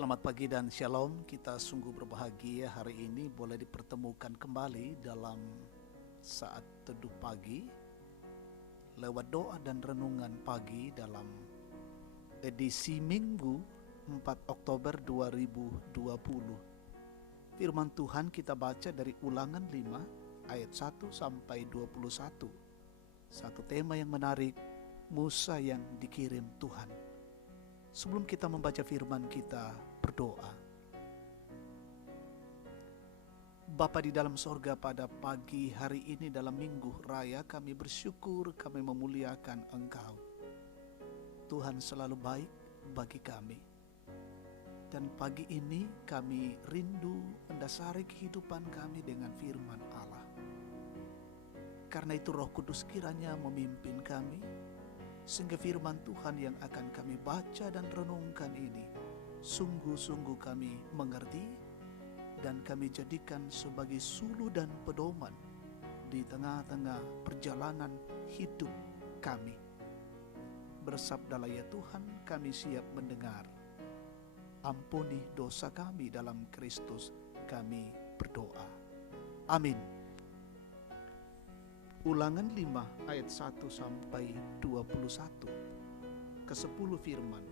Selamat pagi dan shalom. Kita sungguh berbahagia hari ini boleh dipertemukan kembali dalam saat teduh pagi lewat doa dan renungan pagi dalam edisi Minggu 4 Oktober 2020. Firman Tuhan kita baca dari Ulangan 5 ayat 1 sampai 21. Satu tema yang menarik, Musa yang dikirim Tuhan. Sebelum kita membaca firman, kita berdoa. Bapa di dalam sorga, pada pagi hari ini dalam minggu raya kami bersyukur, kami memuliakan Engkau. Tuhan selalu baik bagi kami. Dan pagi ini kami rindu mendasari kehidupan kami dengan firman Allah. Karena itu Roh Kudus kiranya memimpin kami, sehingga firman Tuhan yang akan kami baca dan renungkan ini sungguh-sungguh kami mengerti dan kami jadikan sebagai suluh dan pedoman di tengah-tengah perjalanan hidup kami. Bersabdalah ya Tuhan, kami siap mendengar. Ampuni dosa kami dalam Kristus, kami berdoa. Amin. Ulangan 5 ayat 1 sampai 21. Ke-10 firman.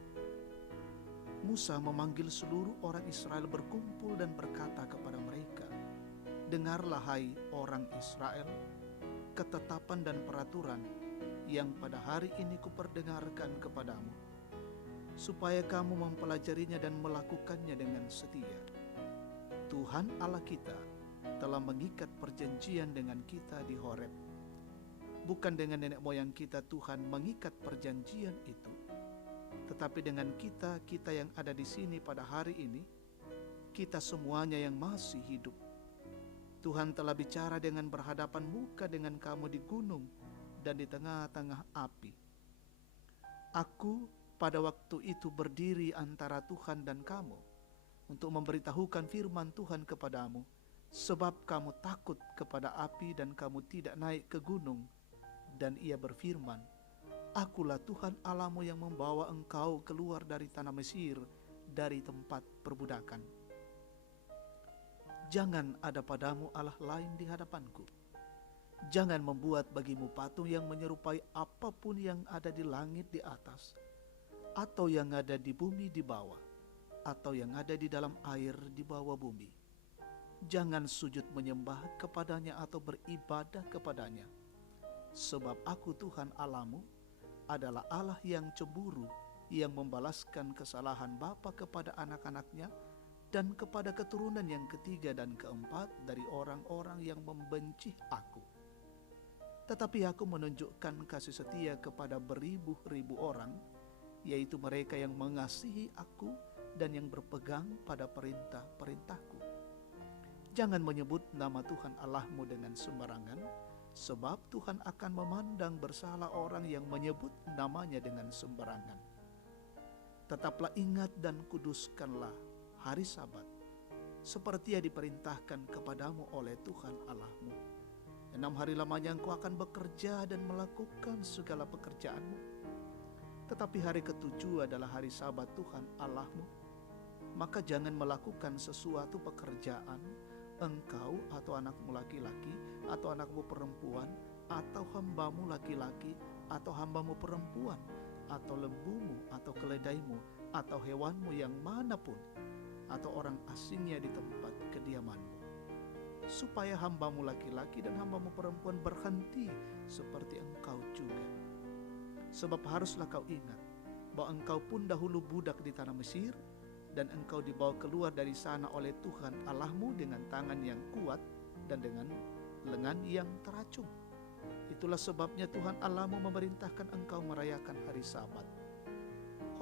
Musa memanggil seluruh orang Israel berkumpul dan berkata kepada mereka, "Dengarlah hai orang Israel, ketetapan dan peraturan yang pada hari ini kuperdengarkan kepadamu, supaya kamu mempelajarinya dan melakukannya dengan setia. Tuhan Allah kita telah mengikat perjanjian dengan kita di Horeb. Bukan dengan nenek moyang kita Tuhan mengikat perjanjian itu, tetapi dengan kita yang ada di sini pada hari ini, kita semuanya yang masih hidup. Tuhan telah bicara dengan berhadapan muka dengan kamu di gunung dan di tengah-tengah api. Aku pada waktu itu berdiri antara Tuhan dan kamu untuk memberitahukan firman Tuhan kepadamu, sebab kamu takut kepada api dan kamu tidak naik ke gunung. Dan ia berfirman, Akulah Tuhan Allahmu yang membawa engkau keluar dari tanah Mesir, dari tempat perbudakan. Jangan ada padamu Allah lain di hadapanku. Jangan membuat bagimu patung yang menyerupai apapun yang ada di langit di atas, atau yang ada di bumi di bawah, atau yang ada di dalam air di bawah bumi. Jangan sujud menyembah kepadanya atau beribadah kepadanya. Sebab aku Tuhan Allahmu adalah Allah yang cemburu, yang membalaskan kesalahan bapa kepada anak-anaknya dan kepada keturunan yang ketiga dan keempat dari orang-orang yang membenci aku. Tetapi aku menunjukkan kasih setia kepada beribu-ribu orang, yaitu mereka yang mengasihi aku dan yang berpegang pada perintah-perintahku. Jangan menyebut nama Tuhan Allahmu dengan sembarangan, sebab Tuhan akan memandang bersalah orang yang menyebut namanya dengan sembarangan. Tetaplah ingat dan kuduskanlah hari Sabat, seperti yang diperintahkan kepadamu oleh Tuhan Allahmu. 6 hari lamanya engkau akan bekerja dan melakukan segala pekerjaanmu. Tetapi hari ke-7 adalah hari Sabat Tuhan Allahmu. Maka jangan melakukan sesuatu pekerjaan, engkau atau anakmu laki-laki atau anakmu perempuan atau hambamu laki-laki atau hambamu perempuan atau lembumu atau keledaimu atau hewanmu yang manapun atau orang asingnya di tempat kediamanmu, supaya hambamu laki-laki dan hambamu perempuan berhenti seperti engkau juga. Sebab haruslah kau ingat bahwa engkau pun dahulu budak di tanah Mesir, dan engkau dibawa keluar dari sana oleh Tuhan Allahmu dengan tangan yang kuat dan dengan lengan yang teracung. Itulah sebabnya Tuhan Allahmu memerintahkan engkau merayakan hari Sabat.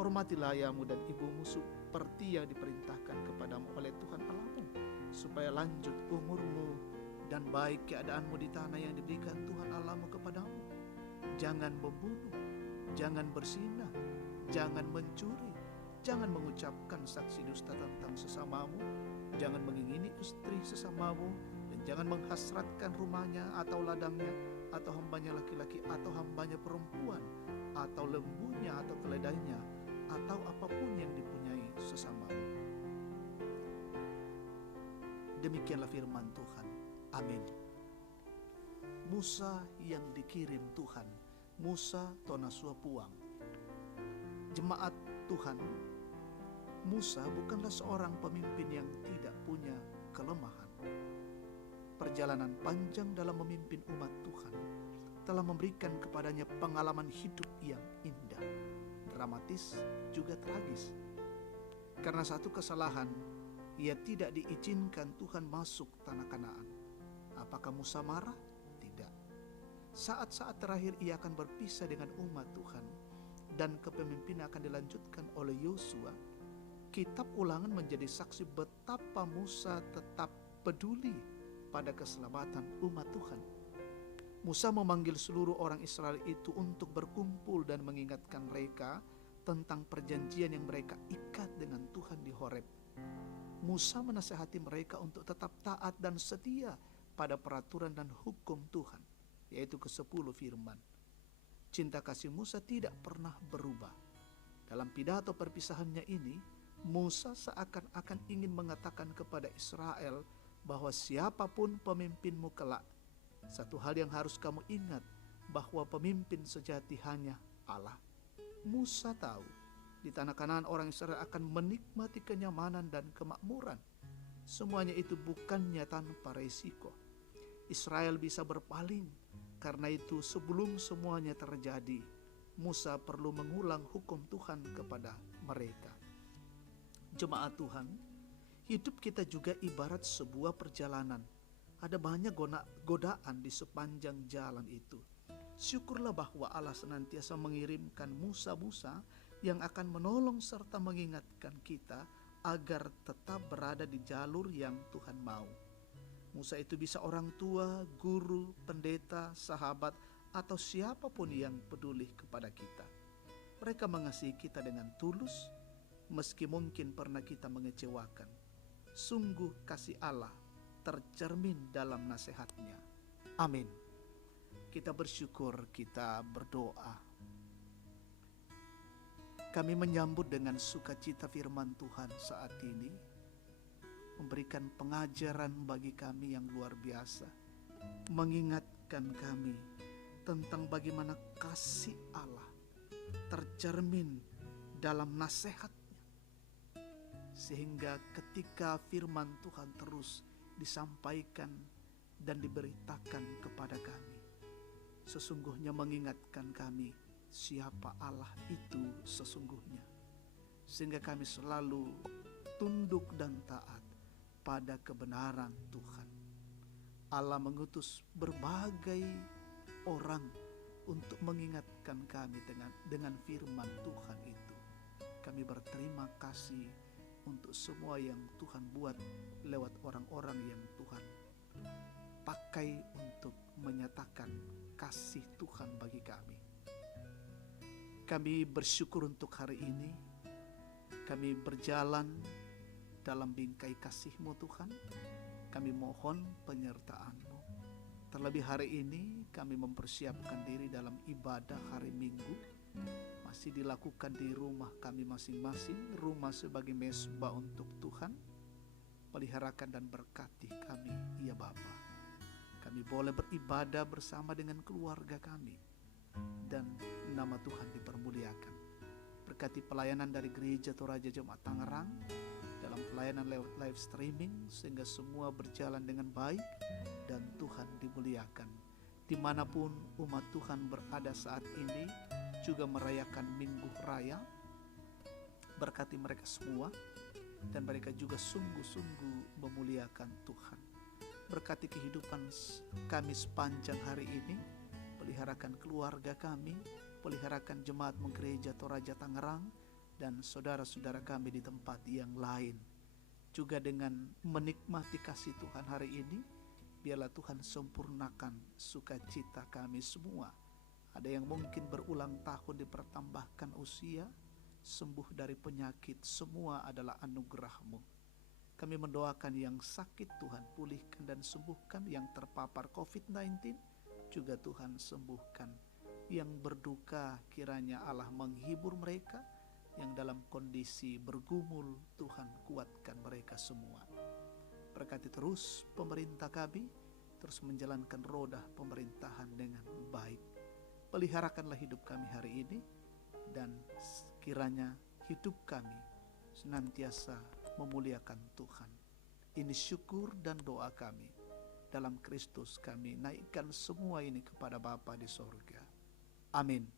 Hormatilah ayahmu dan ibumu seperti yang diperintahkan kepadamu oleh Tuhan Allahmu, supaya lanjut umurmu dan baik keadaanmu di tanah yang diberikan Tuhan Allahmu kepadamu. Jangan membunuh, jangan berzinah, jangan mencuri, jangan mengucapkan saksi dusta tentang sesamamu, jangan mengingini istri sesamamu, dan jangan menghasratkan rumahnya atau ladangnya, atau hambanya laki-laki atau hambanya perempuan, atau lembunya atau keledainya, atau apapun yang dipunyai sesamamu. Demikianlah firman Tuhan. Amin. Musa yang dikirim Tuhan, Musa tonasua puang. Jemaat Tuhan, Musa bukanlah seorang pemimpin yang tidak punya kelemahan. Perjalanan panjang dalam memimpin umat Tuhan telah memberikan kepadanya pengalaman hidup yang indah, dramatis, juga tragis. Karena satu kesalahan, ia tidak diizinkan Tuhan masuk tanah Kanaan. Apakah Musa marah? Tidak. Saat-saat terakhir ia akan berpisah dengan umat Tuhan dan kepemimpinan akan dilanjutkan oleh Yosua. Kitab Ulangan menjadi saksi betapa Musa tetap peduli pada keselamatan umat Tuhan. Musa memanggil seluruh orang Israel itu untuk berkumpul dan mengingatkan mereka tentang perjanjian yang mereka ikat dengan Tuhan di Horeb. Musa menasihati mereka untuk tetap taat dan setia pada peraturan dan hukum Tuhan, yaitu ke-10 firman. Cinta kasih Musa tidak pernah berubah. Dalam pidato perpisahannya ini, Musa seakan-akan ingin mengatakan kepada Israel bahwa siapapun pemimpinmu kelak, satu hal yang harus kamu ingat, bahwa pemimpin sejati hanya Allah. Musa tahu di tanah Kanaan orang Israel akan menikmati kenyamanan dan kemakmuran. Semuanya itu bukannya tanpa resiko. Israel bisa berpaling. Karena itu sebelum semuanya terjadi, Musa perlu mengulang hukum Tuhan kepada mereka. Jemaat Tuhan, hidup kita juga ibarat sebuah perjalanan. Ada banyak godaan di sepanjang jalan itu. Syukurlah bahwa Allah senantiasa mengirimkan Musa-Musa yang akan menolong serta mengingatkan kita agar tetap berada di jalur yang Tuhan mau. Musa itu bisa orang tua, guru, pendeta, sahabat, atau siapapun yang peduli kepada kita. Mereka mengasihi kita dengan tulus, meski mungkin pernah kita mengecewakan. Sungguh kasih Allah tercermin dalam nasihatnya. Amin. Kita bersyukur, kita berdoa. Kami menyambut dengan sukacita firman Tuhan saat ini, memberikan pengajaran bagi kami yang luar biasa, mengingatkan kami tentang bagaimana kasih Allah tercermin dalam nasihatnya, sehingga ketika firman Tuhan terus disampaikan dan diberitakan kepada kami, sesungguhnya mengingatkan kami siapa Allah itu sesungguhnya, sehingga kami selalu tunduk dan taat pada kebenaran Tuhan. Allah mengutus berbagai orang untuk mengingatkan kami dengan firman Tuhan itu. Kami berterima kasih untuk semua yang Tuhan buat lewat orang-orang yang Tuhan pakai untuk menyatakan kasih Tuhan bagi kami. Kami bersyukur untuk hari ini. Kami berjalan dalam bingkai kasih-Mu Tuhan. Kami mohon penyertaan-Mu. Terlebih hari ini kami mempersiapkan diri dalam ibadah hari Minggu. Masih dilakukan di rumah kami masing-masing. Rumah sebagai mezbah untuk Tuhan. Peliharakan dan berkati kami, ya Bapa. Kami boleh beribadah bersama dengan keluarga kami. Dan nama Tuhan dipermuliakan. Berkati pelayanan dari Gereja Toraja Jemaat Tangerang dalam pelayanan lewat live streaming, sehingga semua berjalan dengan baik dan Tuhan dimuliakan. Dimanapun umat Tuhan berada saat ini juga merayakan Minggu Raya, berkati mereka semua dan mereka juga sungguh-sungguh memuliakan Tuhan. Berkati kehidupan kami sepanjang hari ini, peliharakan keluarga kami, peliharakan jemaat Gereja Toraja Tangerang dan saudara-saudara kami di tempat yang lain. Juga dengan menikmati kasih Tuhan hari ini, biarlah Tuhan sempurnakan sukacita kami semua. Ada yang mungkin berulang tahun dipertambahkan usia, sembuh dari penyakit, semua adalah anugerah-Mu. Kami mendoakan yang sakit Tuhan pulihkan dan sembuhkan, yang terpapar COVID-19 juga Tuhan sembuhkan. Yang berduka kiranya Allah menghibur mereka, yang dalam kondisi bergumul Tuhan kuatkan mereka semua. Berkati terus pemerintah kami, terus menjalankan roda pemerintahan dengan baik. Peliharakanlah hidup kami hari ini, dan kiranya hidup kami senantiasa memuliakan Tuhan. Ini syukur dan doa kami. Dalam Kristus kami naikkan semua ini kepada Bapa di sorga. Amin.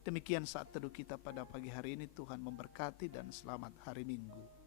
Demikian saat teduh kita pada pagi hari ini. Tuhan memberkati dan selamat hari Minggu.